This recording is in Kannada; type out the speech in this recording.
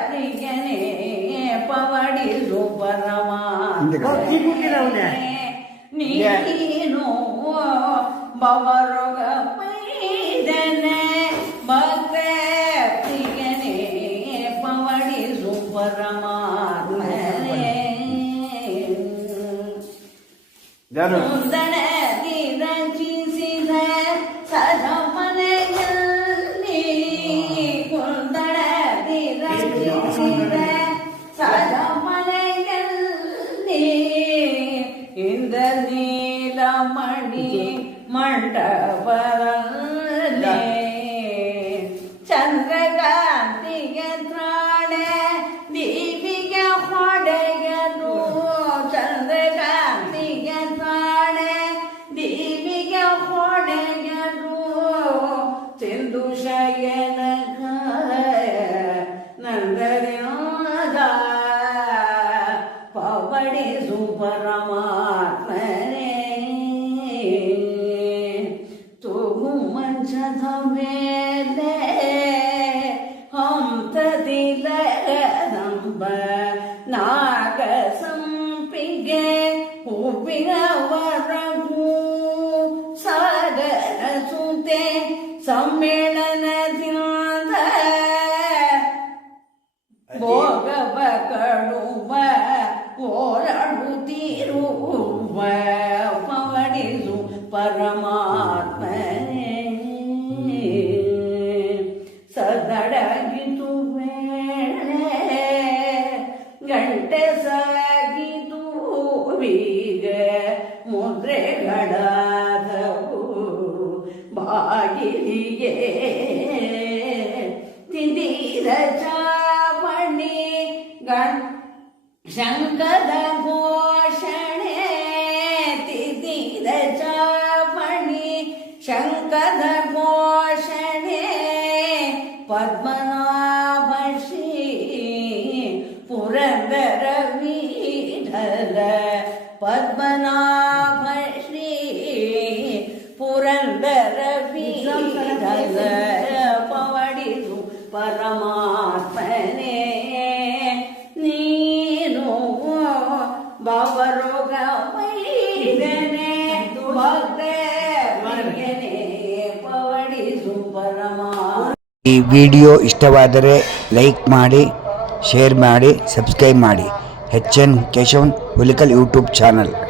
ಪ್ರಿಯನೇ ಪವಡಿಸು ನೀನು ಬವರೊಗ ಪೈದನೆ ಭಕ್ತೆ ಪ್ರಿಯನೇ ಪವಡಿಸು ಪರಮಾತ್ಮನೇ ಸುಂದರದಿ ರಚಿಸಿದ ಸಜಮನೆಯಲ್ಲಿ ಕುಂದರದಿ ರಚಿಸಿದ ಸಜಮನೆಯಲ್ಲಿ ಇಂದ ನೀಲಮಣಿ ಮಂಟಪದಲ್ಲಿ ಚಂದ್ರಕಾಂತಿಗೆ ತ್ರಾಣೆ ದೀಪಿಗೆ ಹೊಡೆಯನು ಚಂದ್ರಕಾಂತಿಗೆ ತ್ರಾಣೆ ದೀಪಿಗೆ ಹೊಡೆಯನು ಸಿಂಧು ಶಯನಕ ನಂದರ್ಯಾದ ಪವಡಿಸು ಪರಮಾತ್ಮನೇ ತೂಗು ಮಂಚದ ಮೇಲೆ ಹಂತದಿಲ್ಲದಂಬ ನಾಗ ಸಂಪಿಗೆ ಹೂವಿನವರೆಗೂ ಸಾಗರ ಸುತೆ ಸಮ್ಮೇಳನದಿಂದ ಭೋಗವ ಕಡುವ ಓಡಾಡುತ್ತಿರುವ ಪವಡಿಸು ಪರಮಾತ್ಮನೇ ಸದಡಗಿತು ವೇಳೆ ಗಂಟೆ ಸಾಗಿತು ಬೀಗ ಮುದ್ರೆಗಳಾದವು ಬಾಗಿಲಿಗೆ ತಿಂದಿರ ಚಾವಣಿ ಶಂಕದ ಘೋಷಣೆ ತಿಂದಿರ ಚಾವಣಿ ಶಂಕದ ಘೋಷಣೆ ಪದ್ಮನಾಭ ಶ್ರೀ ಪುರಂದರ ವಿಠಲ ಪದ್ಮನಾಭ ಶ್ರೀ ಪುರಂದರ ವಿಠಲ ಪವಡಿಸು ಪರಮಾತ್ಮನೇ ನೀನು ಭವರೋಗ ವೈದನೆ ಭಕ್ತೆ ಪ್ರಿಯನೇ ಪವಡಿಸು ಪರಮಾತ್ಮ. ಈ ವಿಡಿಯೋ ಇಷ್ಟವಾದರೆ ಲೈಕ್ ಮಾಡಿ, ಶೇರ್ ಮಾಡಿ, ಸಬ್ಸ್ಕ್ರೈಬ್ ಮಾಡಿ. HN Keshavan Hulikal YouTube channel.